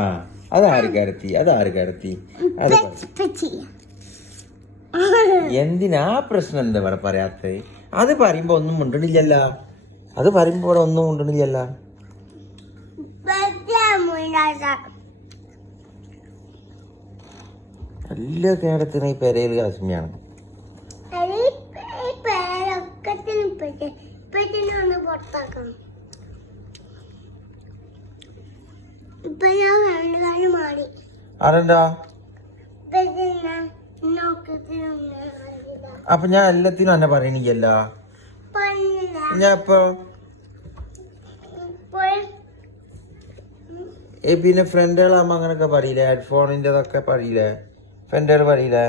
ആ അതാര് കടത്തി എന്തിനാ പ്രശ്നം എന്താ ഇവിടെ പറയാത്ത? അത് പറയുമ്പോ ഒന്നും മുണ്ടണില്ലല്ലോ. എല്ലാ കേടത്തിനും ഈ പെരയില് കാശ്മിയാണ്. അതെന്താ? അപ്പൊ ഞാൻ എല്ലാത്തിനും എന്നെ പറയണില്ല. ഞാൻ ഇപ്പൊ പിന്നെ ഫ്രണ്ടുകളാകുമ്പോ അങ്ങനൊക്കെ പറയില്ലേ? ഹെഡ്ഫോണിൻ്റെതൊക്കെ പറയില്ലേ? ഫ്രണ്ടുകൾ പറയില്ലേ?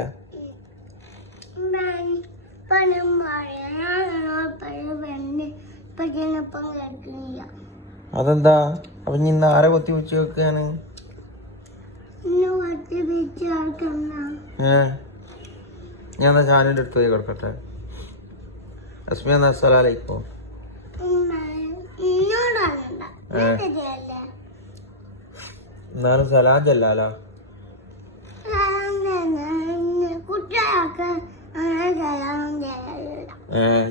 അതെന്താ? അപ്പൊ ഇന്ന് ആരെ കൊത്തി വെച്ച് വെക്കാണ്? ഞാൻ ഷാനുവിന്റെ അടുത്ത് പോയി കൊടുക്കട്ടെ. അസ്മിയ അസ്സലാമലൈക്കും. എന്നാലും സലാം ചെല്ലാലോ.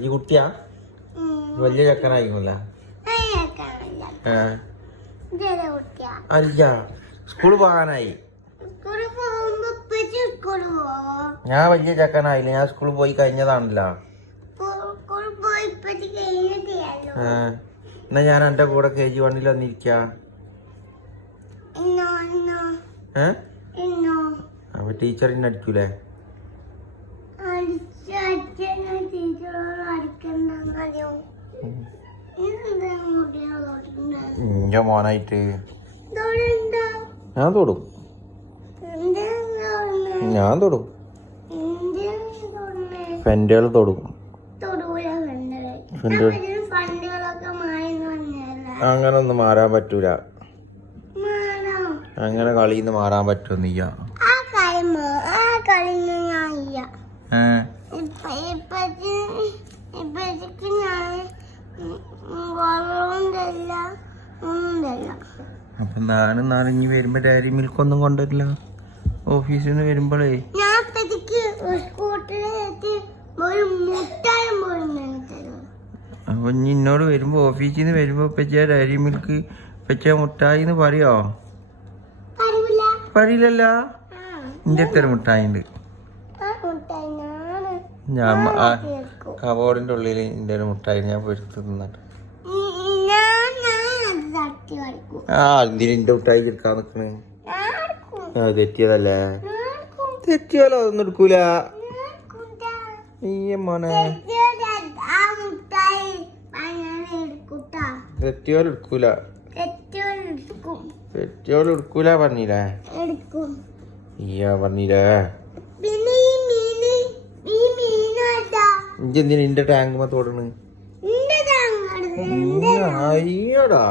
ഈ കുട്ടിയാ വലിയ ചക്കനായില്ല? അല്ല, സ്കൂള് പോകാനായി. ഞാൻ വലിയ ചക്കനായില്ല, ഞാൻ സ്കൂളിൽ പോയി കഴിഞ്ഞതാണല്ലോ. എന്നാ ഞാൻ എന്റെ കൂടെ KG1 വന്നിരിക്ക. അപ്പൊ ടീച്ചറിനെ അടിക്കൂലേ? ഇന്റെ മോനായിട്ട് ഞാൻ തൊടും. ഫെൻഡുകൾ തൊടും. അങ്ങനെ ഒന്നും മാറാൻ പറ്റൂല. അങ്ങനെ കളിന്ന് മാറാൻ പറ്റുന്നില്ല. അപ്പൊ ഞാനും നാളെ വരുമ്പോ ഡയറി മിൽക്ക് ഒന്നും കൊണ്ടുവരില്ല. ഓഫീസിൽ നിന്ന് വരുമ്പോഴേ അപ്പൊ ഇന്നോട് വരുമ്പോ ഓഫീസിൽ നിന്ന് വരുമ്പോ പറ്റിയ ഡയറി മിൽക്ക് പറ്റിയ മുട്ടായി എന്ന് പറയോ? പറയില്ലല്ല. എന്റെ എത്ര മുട്ടായി ഉണ്ട്? ഞാൻ കബോർഡിന്റെ ഉള്ളിൽ എന്റെ ഒരു മുട്ടായി ഞാൻ പൊരുത്ത് തിന്നിട്ട്. എന്തിനും എന്റെ മുട്ടായി എടുക്കാൻ നിക്കണ്? തെറ്റിയതല്ലേ? തെറ്റിയാലോ അതൊന്നും എടുക്കൂല. മോനെ തെറ്റിയോലെടുക്കൂല. തെറ്റിയോലെടുക്കൂല പറഞ്ഞില്ലേ? പറഞ്ഞില്ലേ? ഇഞ്ചെന്തിനാ എന്റെ ടാങ്ക് തോടണ്? അയ്യോടാ,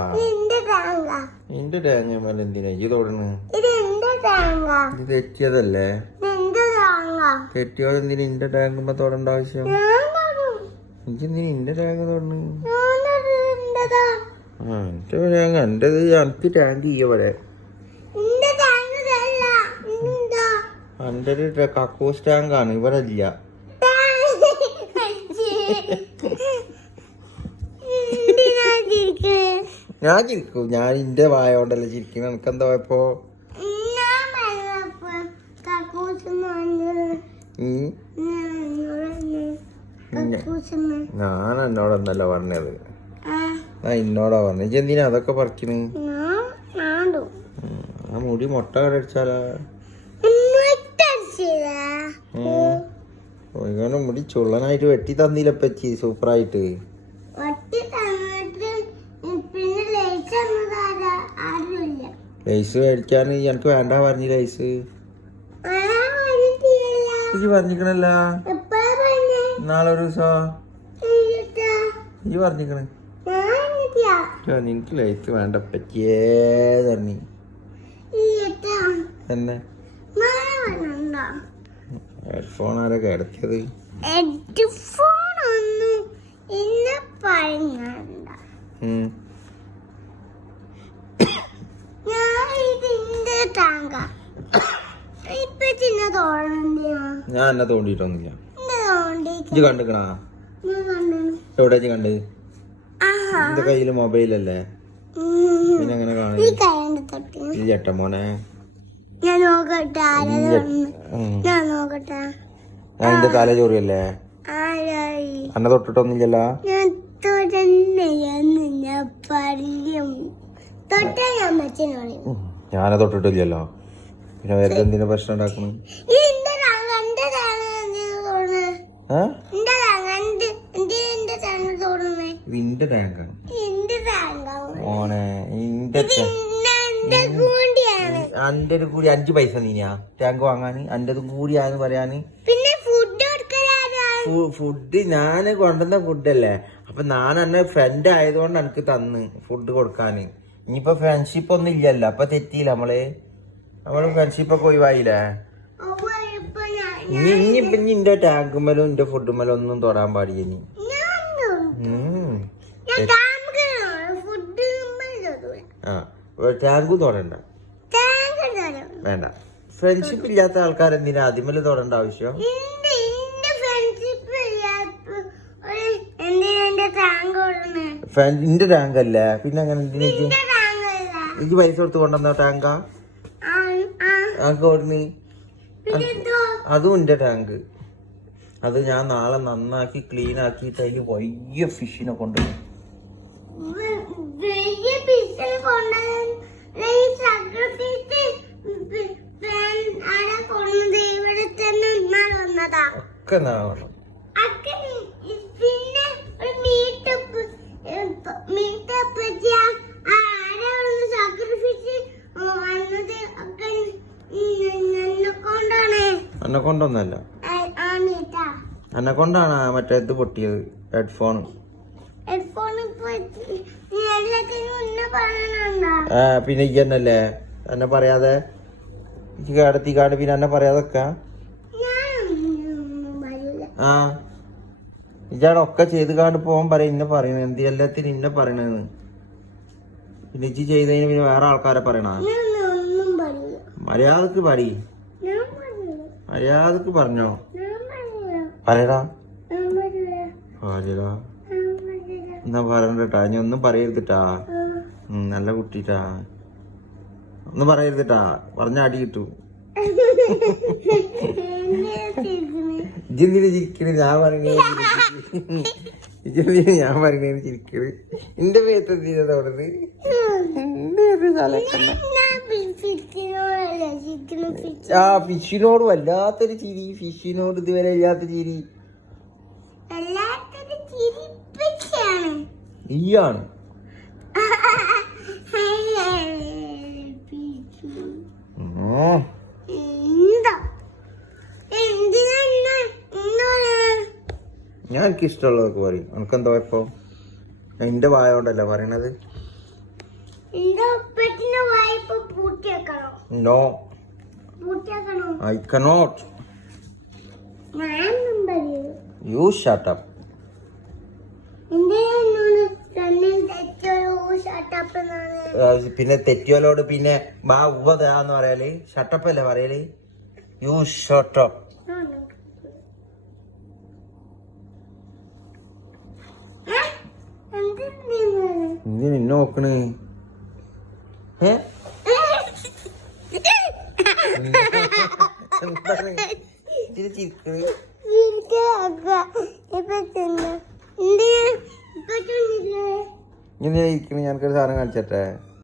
എന്റെ ടാങ്ക് മേലെ എന്തിനാ ഈ തോടണ്? ഇത് തെറ്റിയതല്ലേ? തെറ്റിയോതെന്തിനാ എന്റെ ടാങ്ക് തോടേണ്ട ആവശ്യം? ഇഞ്ചെന്തിനാ എന്റെ ടാങ്ക് തോടണ്? എന്റെ ടാങ്ക് എന്റേത്. എനിക്ക് ടാങ്ക് ചെയ്യ പോലെ എന്റെ ഒരു കക്കൂസ് ടാങ്കാണ്, ഇവിടെ ഇല്ല. ഞാൻ ചിരിക്കും. ഞാൻ എന്റെ വായ കൊണ്ടല്ലേ ചിരിക്കണം. എനിക്കെന്താ പോയപ്പോ? ഞാൻ എന്നോടൊന്നല്ല പറഞ്ഞത്, എന്നോടാ പറഞ്ഞത്. എന്തിനാ അതൊക്കെ പറിക്കണ്? ആ മുടി മുട്ട കടടിച്ചാലാ? മുടി ചുള്ളനായിട്ട് വെട്ടി തന്നില്ല പറ്റി സൂപ്പറായിട്ട്. ലൈസ് മേടിക്കാൻ എനിക്ക് വേണ്ട പറഞ്ഞു. ലൈസ് ഇജ്ജ് പറഞ്ഞിക്കണല്ല നാളെ ഒരു ദിവസം. ഇജ്ജ് പറഞ്ഞിക്കണ് നിനക്ക് ലൈസ് വേണ്ട പറ്റിയേ തന്നെ. എന്നെ ഹെഡ്ഫോൺ ആരാ കിടത്തിയത്? ഞാൻ എന്നെ തോണ്ടിട്ടൊന്നുമില്ല. ഇജ്ജ് കണ്ടിക്കണാ? എവിടെ ഇജ്ജ് കണ്ട്? എന്റെ കയ്യില് മൊബൈലല്ലേ, പിന്നെ എങ്ങനെ കാണും? ചേട്ട മോനെ ഞാൻ എന്റെ തല ചോറിയല്ലേ, എന്നെ തൊട്ടിട്ടൊന്നുമില്ലല്ലോ. ഞാനെ തൊട്ടിട്ടില്ലല്ലോ, പിന്നെ വെറുതെ എന്തിനാ പ്രശ്നം ഉണ്ടാക്കണം? ഇതിന്റെ ടാങ്കാണ് ഓനെ. അന്റെ ഒരു കൂടി 5 പൈസ നീനാ ടാങ്ക് വാങ്ങാന്, അന്റെതും കൂടിയാന്ന് പറയാന്. ഫുഡ് ഞാന് കൊണ്ടുവന്ന ഫുഡല്ലേ, അപ്പൊ ഞാൻ എന്നെ ഫ്രണ്ട് ആയതുകൊണ്ട് എനിക്ക് തന്ന് ഫുഡ് കൊടുക്കാന്. ഇനിയിപ്പൊ ഫ്രണ്ട്ഷിപ്പ് ഒന്നും ഇല്ലല്ലോ, അപ്പൊ തെറ്റിയില്ല നമ്മള് ഫ്രണ്ട്ഷിപ്പ് ഒക്കെ ഒഴിവായില്ലേ. ഇനി ഇന്റെ ടാങ്കുമ്മലും ഇന്റെ ഫുഡുമ്മലും ഒന്നും തൊടാൻ പാടില്ല ഇനി. ടാങ്കും തൊടണ്ട, വേണ്ട. ഫ്രണ്ട്ഷിപ്പ് ഇല്ലാത്ത ആൾക്കാർ എന്തിനാ അതിമേല് തൊടേണ്ട ആവശ്യം? ഇന്റെ ടാങ്ക് അല്ലേ, പിന്നെ അങ്ങനെ എന്തിനാ ഇത് പൈസ കൊടുത്ത് കൊണ്ടുവന്ന ടാങ്കാ? ഓടുന്ന് അതും എന്റെ ടാങ്ക്. അത് ഞാൻ നാളെ നന്നാക്കി ക്ലീൻ ആക്കിയിട്ട് അതിൽ വലിയ ഫിഷിനെ കൊണ്ടുവരും. ഒക്കെ നാളെ എന്നെ കൊണ്ടൊന്നല്ല, എന്നെ കൊണ്ടാണ് മറ്റേ ഇത് പൊട്ടിയത്, ഹെഡ്ഫോൺ. പിന്നെ ഈ എന്നല്ലേ എന്നെ പറയാതെ കേടത്തിക്കാട്, പിന്നെ എന്നെ പറയാതൊക്കെ ഇജാടെ ഒക്കെ ചെയ്ത് കാണ്ട് പോകാൻ പറയാം. ഇന്നെ പറയണ എന്ത് എല്ലാത്തിനും ഇന്നെ പറയണെന്ന്. പിന്നെ ഇജ്ജ് ചെയ്തതിന് പിന്നെ വേറെ ആൾക്കാരെ പറയണ? മര്യാദക്ക് പറയ്, മര്യാദക്ക് പറഞ്ഞോ. പറയടാ പറയടാ എന്നാ പറയണ്ടട്ടാ, ഇനി ഒന്നും പറയരുതിട്ടാ. നല്ല കുട്ടിട്ടാ, ഒന്നും പറയരുതിട്ടാ, പറഞ്ഞ അടി കിട്ടു. ഇജെന്തിന് ചിരിക്കണ്? ഞാൻ പറയണേ ഇജെന്തിന് ഞാൻ പറയണേന്ന് ചിരിക്കണ്? എന്റെ പേത്ത് എന്തിനാ തോന്നുന്നത്? ആ ഫിഷിനോട് വല്ലാത്തൊരു ചിരി, ഫിഷിനോട് ഇതുവരെ ഇല്ലാത്ത ചിരി. നീയാണ് ഞാൻ എനിക്ക് ഇഷ്ടമുള്ളതൊക്കെ പറയും. എനിക്കെന്തോ ഇപ്പൊ എന്റെ വായോണ്ടല്ല പറയണത്. No, I cannot. You shut up. പിന്നെ തെറ്റിയോലോട് പിന്നെ ബാ ഉവ്വതാന്ന് പറയല്, ഷട്ടപ്പ് അല്ലേ പറയല്. You shut up. എന്തിനാ എന്നെ നോക്കണ്? ചിരിക്കണ് ഞാനൊരു സാധനം കാണിച്ചട്ടെ.